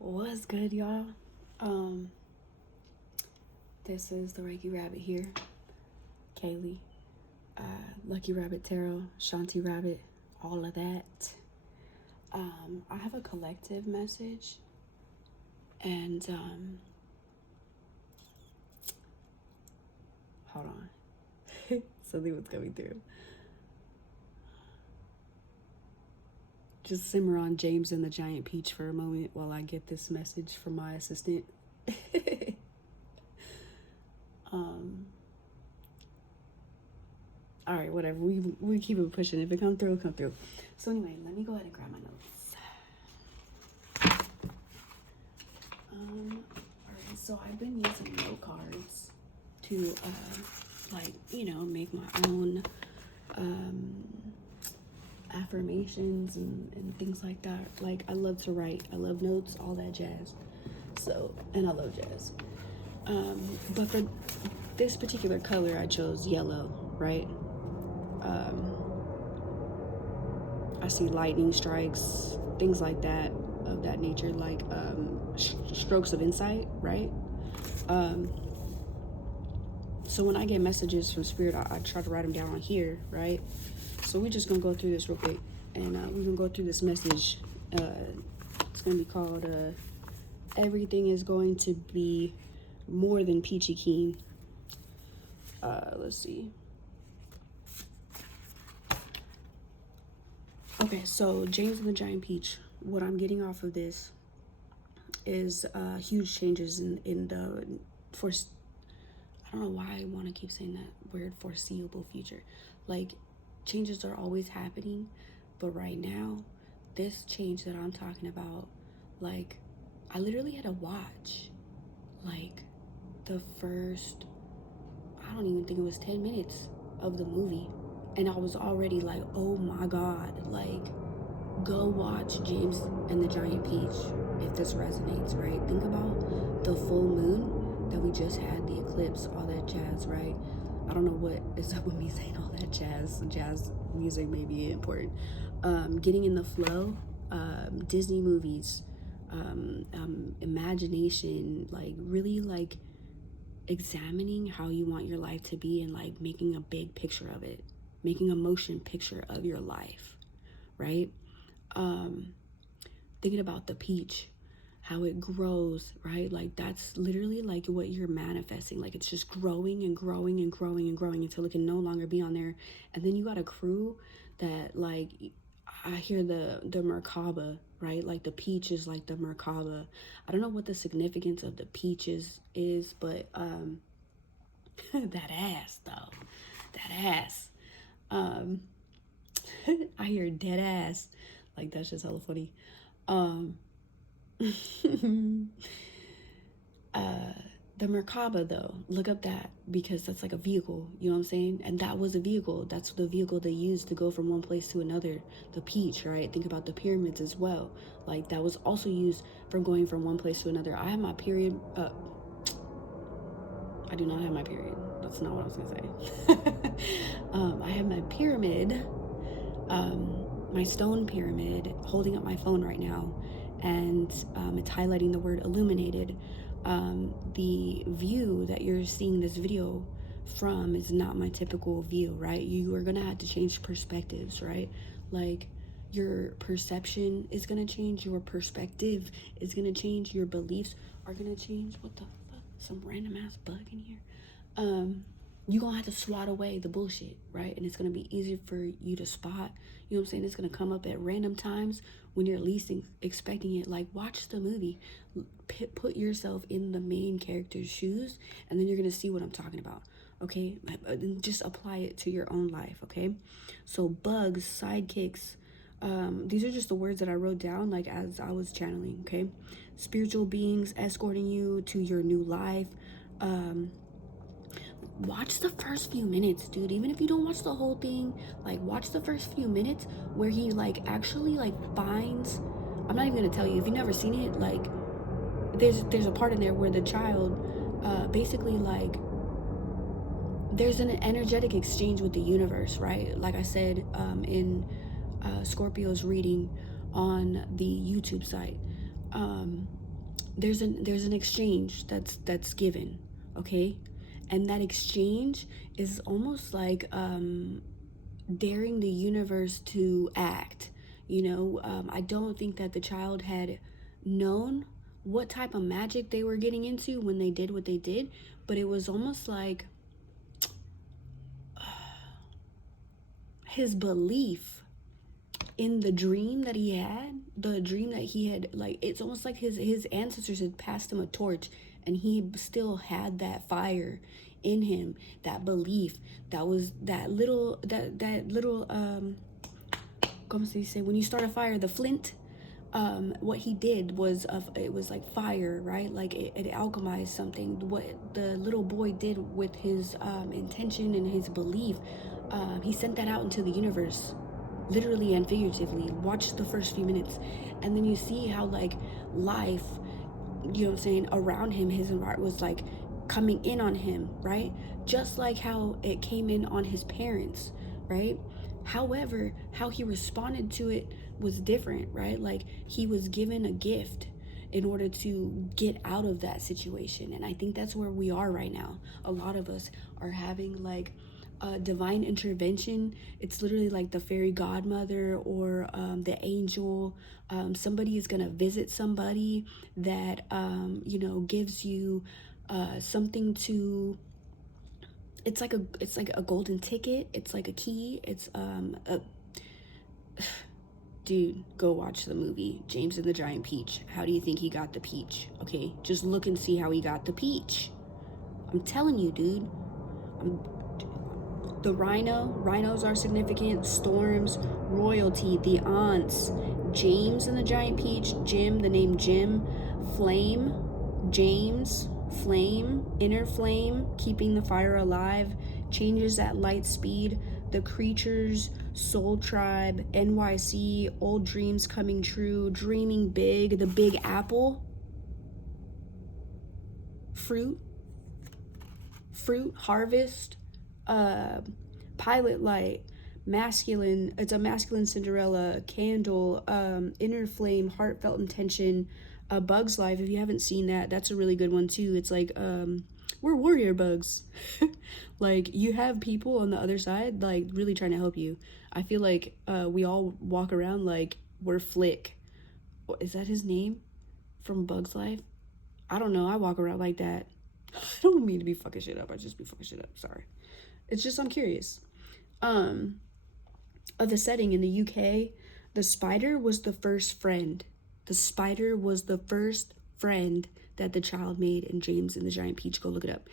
What's good, y'all? Um, this is the Reiki Rabbit here. Kaylee, Lucky Rabbit Tarot, Shanti Rabbit, all of that. I have a collective message, and hold on. Something was coming through. Just simmer on James and the Giant Peach for a moment while I get this message from my assistant. All right, whatever. We keep it pushing. If it come through, it'll come through. So anyway, let me go ahead and grab my notes. All right. So I've been using note cards to, make my own affirmations and things like that. Like, I love to write. I love notes, all that jazz. So, and I love jazz. But for this particular color, I chose yellow, right? I see lightning strikes, things like that, of that nature, like strokes of insight, right? So when I get messages from Spirit, I try to write them down on here, right? So we're just gonna go through this real quick, and we're gonna go through this message. It's gonna be called "Everything is going to be more than peachy keen." Let's see. Okay, so James and the Giant Peach. What I'm getting off of this is huge changes in the I don't know why I want to keep saying that word, foreseeable future. Like, changes are always happening, but right now, this change that I'm talking about, like, I literally had to watch like the first, I don't even think it was 10 minutes of the movie, and I was already like, oh my god, like, go watch James and the Giant Peach if this resonates, right? Think about the full moon that we just had, the eclipse, all that jazz, right? I don't know what is up with me saying all that jazz music may be important. Getting in the flow, Disney movies, imagination, like really like examining how you want your life to be and like making a big picture of it, making a motion picture of your life, right? Thinking about the peach, how it grows, right? Like, that's literally like what you're manifesting. Like, it's just growing and growing and growing and growing until it can no longer be on there. And then you got a crew that, like, I hear the Merkaba, right? Like, the peach is like the Merkaba. I don't know what the significance of the peaches is, but that ass though, that ass. I hear dead ass. Like, that's just hella funny. The Merkaba though, look up that, because that's like a vehicle, you know what I'm saying? And that was a vehicle. That's the vehicle they used to go from one place to another. The peach, right? Think about the pyramids as well. Like, that was also used for going from one place to another. I have my period. I do not have my period. That's not what I was gonna say. I have my pyramid, my stone pyramid, holding up my phone right now, and it's highlighting the word illuminated. The view that you're seeing this video from is not my typical view, right? You are gonna have to change perspectives, right? Like, your perception is gonna change, your perspective is gonna change, your beliefs are gonna change. What the fuck? Some random ass bug in here. You're gonna have to swat away the bullshit, right? And it's gonna be easier for you to spot. You know what I'm saying? It's gonna come up at random times when you're least expecting it. Like, watch the movie, put yourself in the main character's shoes, and then you're gonna see what I'm talking about. Okay, just apply it to your own life. Okay, so bugs, sidekicks, these are just the words that I wrote down, like, as I was channeling. Okay, spiritual beings escorting you to your new life. Watch the first few minutes, dude. Even if you don't watch the whole thing, like, watch the first few minutes where he like actually like finds, I'm not even gonna tell you if you've never seen it. Like, there's a part in there where the child basically, like, there's an energetic exchange with the universe, right? Like I said, in Scorpio's reading on the YouTube site, there's an exchange that's given, okay? And that exchange is almost like daring the universe to act. I don't think that the child had known what type of magic they were getting into when they did what they did, but it was almost like his belief in the dream that he had, like, it's almost like his ancestors had passed him a torch, and he still had that fire in him, that belief, that was that little como se dice, when you start a fire, the flint. What he did was it was like fire, right? Like it alchemized something. What the little boy did with his intention and his belief, he sent that out into the universe, literally and figuratively. Watch the first few minutes, and then you see how, like, life, you know what I'm saying, around him, his environment was like coming in on him, right? Just like how it came in on his parents, right? However, how he responded to it was different, right? Like, he was given a gift in order to get out of that situation. And I think that's where we are right now. A lot of us are having, like, divine intervention. It's literally like the fairy godmother or the angel. Somebody is gonna visit somebody that gives you something to. It's like a golden ticket. It's like a key. It's a dude, go watch the movie James and the Giant Peach. How do you think he got the peach? Okay, just look and see how he got the peach. I'm telling you, dude. The rhinos are significant. Storms, royalty, the aunts, James and the Giant Peach, Jim, the name Jim, flame, James, flame, inner flame, keeping the fire alive, changes at light speed, the creatures, soul tribe, NYC, old dreams coming true, dreaming big, the big apple, fruit, harvest, pilot light, masculine, it's a masculine Cinderella, candle, inner flame, heartfelt intention, a bug's life. If you haven't seen that, that's a really good one too. It's like we're warrior bugs. Like, you have people on the other side, like, really trying to help you. I feel like we all walk around like we're Flick. Is that his name from Bug's Life? I don't know, I walk around like that. I don't mean to be fucking shit up, I just be fucking shit up, sorry. It's just, I'm curious. Of the setting in the UK, the spider was the first friend. The spider was the first friend that the child made in James and the Giant Peach. Go look it up.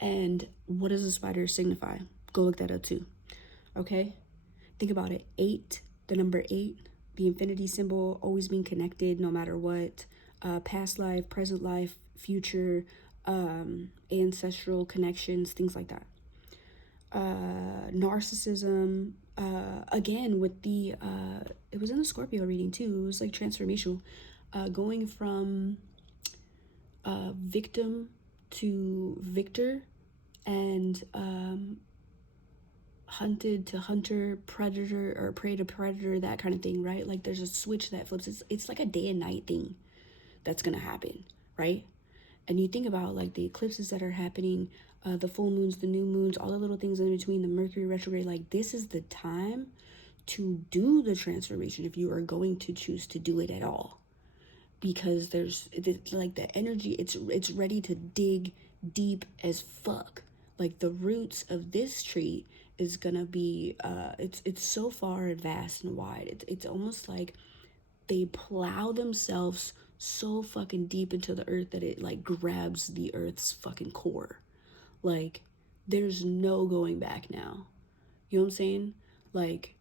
And what does a spider signify? Go look that up too. Okay? Think about it. 8, the number 8, the infinity symbol, always being connected no matter what. Past life, present life, future, ancestral connections, things like that. Narcissism, again with the it was in the Scorpio reading too. It was like transformational, going from victim to victor, and hunted to hunter, predator or prey to predator, that kind of thing, right? Like, there's a switch that flips. It's like a day and night thing that's gonna happen, right? And you think about, like, the eclipses that are happening, the full moons, the new moons, all the little things in between, the Mercury retrograde. Like, this is the time to do the transformation if you are going to choose to do it at all, because there's like the energy. It's ready to dig deep as fuck. Like, the roots of this tree is gonna be it's so far and vast and wide. It's almost like they plow themselves so fucking deep into the earth that it, like, grabs the earth's fucking core. Like, there's no going back now. You know what I'm saying? Like,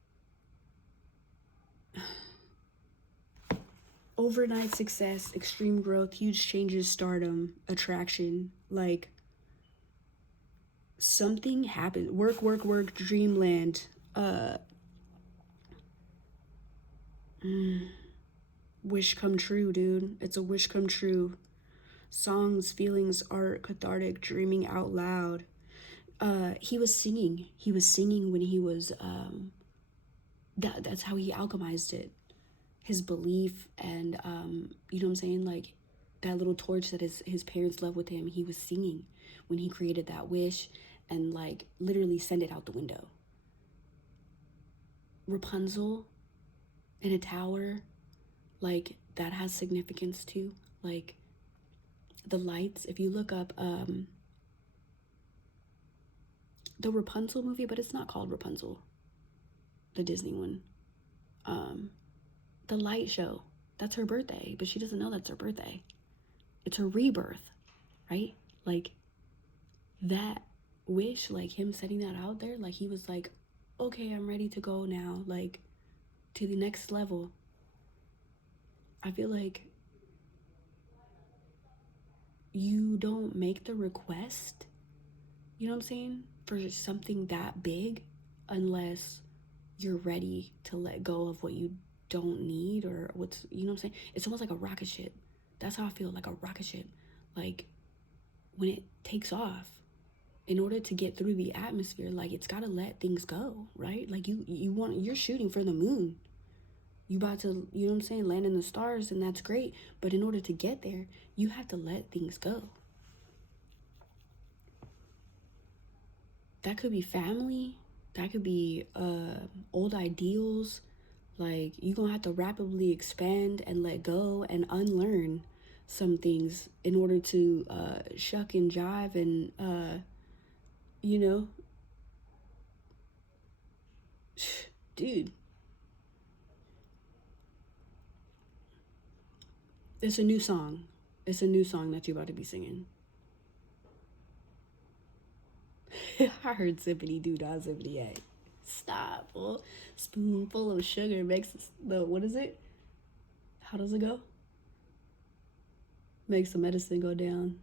overnight success, extreme growth, huge changes, stardom, attraction. Like, something happened. Work, dreamland. Wish come true, dude. It's a wish come true. Songs, feelings, art, cathartic, dreaming out loud. He was singing when he was that's how he alchemized it, his belief. And you know what I'm saying, like, that little torch that his parents left with him, he was singing when he created that wish and like literally sent it out the window. Rapunzel in a tower, like that has significance too. Like the lights, if you look up the Rapunzel movie, but it's not called Rapunzel, the Disney one. The light show, that's her birthday, but she doesn't know that's her birthday. It's her rebirth, right? Like that wish, like him setting that out there, like he was like, okay, I'm ready to go now, like to the next level. I feel like you don't make the request, you know what I'm saying, for something that big unless you're ready to let go of what you don't need or what's, you know what I'm saying? It's almost like a rocket ship. That's how I feel, like a rocket ship. Like when it takes off, in order to get through the atmosphere, like it's got to let things go, right? Like you're shooting for the moon. You about to, you know what I'm saying, land in the stars, and that's great. But in order to get there, you have to let things go. That could be family. That could be old ideals. Like you're gonna have to rapidly expand and let go and unlearn some things in order to shuck and jive and you know, dude, it's a new song. It's a new song that you're about to be singing. I heard zippity doo dah zippity a. Stop, well, spoonful of sugar makes the, what is it? How does it go? Makes the medicine go down.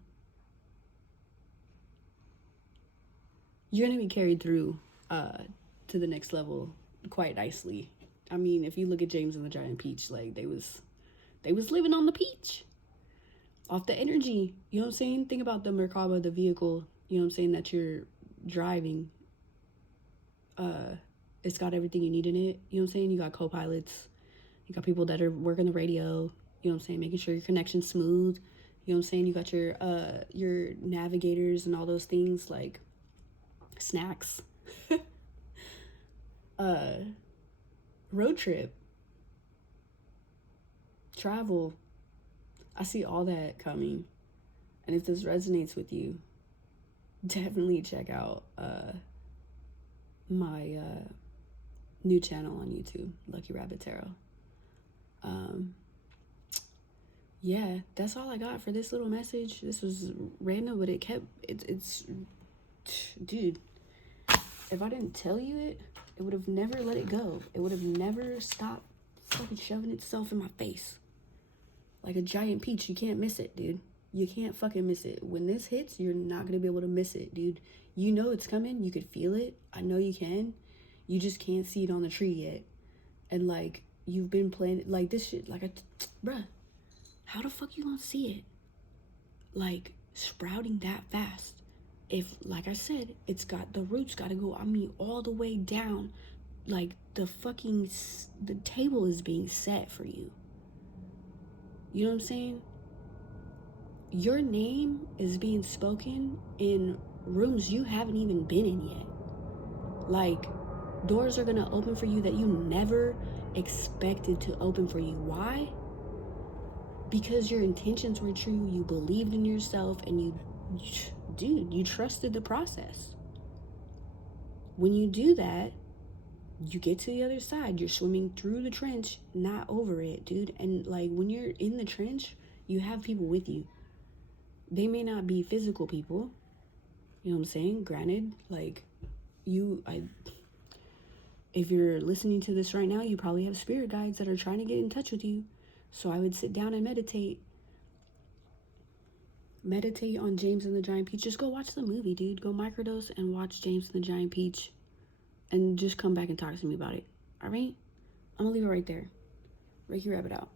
You're gonna be carried through to the next level quite nicely. I mean, if you look at James and the Giant Peach, like they was living on the peach off the energy. You know what I'm saying? Think about the Merkaba, the vehicle, you know what I'm saying, that you're driving. It's got everything you need in it. You know what I'm saying? You got co-pilots. You got people that are working the radio. You know what I'm saying? Making sure your connection's smooth. You know what I'm saying? You got your navigators and all those things, like snacks. Road trip. Travel. I see all that coming. And if this resonates with you, definitely check out my new channel on YouTube, Lucky Rabbit Tarot. Yeah, that's all I got for this little message. This was random, but it's dude, if I didn't tell you it would have never let it go. It would have never stopped fucking shoving itself in my face. Like a giant peach, you can't miss it, dude. You can't fucking miss it. When this hits, you're not gonna be able to miss it, dude. You know it's coming. You could feel it. I know you can. You just can't see it on the tree yet. And like, you've been playing like this shit, like bruh, how the fuck you gonna see it? Like, sprouting that fast. If, like I said, it's got, the roots gotta go, I mean, all the way down. Like, the table is being set for you. You know what I'm saying? Your name is being spoken in rooms you haven't even been in yet. Like, doors are gonna open for you that you never expected to open for you. Why? Because your intentions were true, you believed in yourself, and you trusted the process. When you do that, you get to the other side. You're swimming through the trench, not over it, dude. And like, when you're in the trench, you have people with you. They may not be physical people, you know what I'm saying? Granted, like, if you're listening to this right now, you probably have spirit guides that are trying to get in touch with you. So I would sit down and meditate. Meditate on James and the Giant Peach. Just go watch the movie, dude. Go microdose and watch James and the Giant Peach. And just come back and talk to me about it. All right? I'm going to leave it right there. Reiki Rabbit out.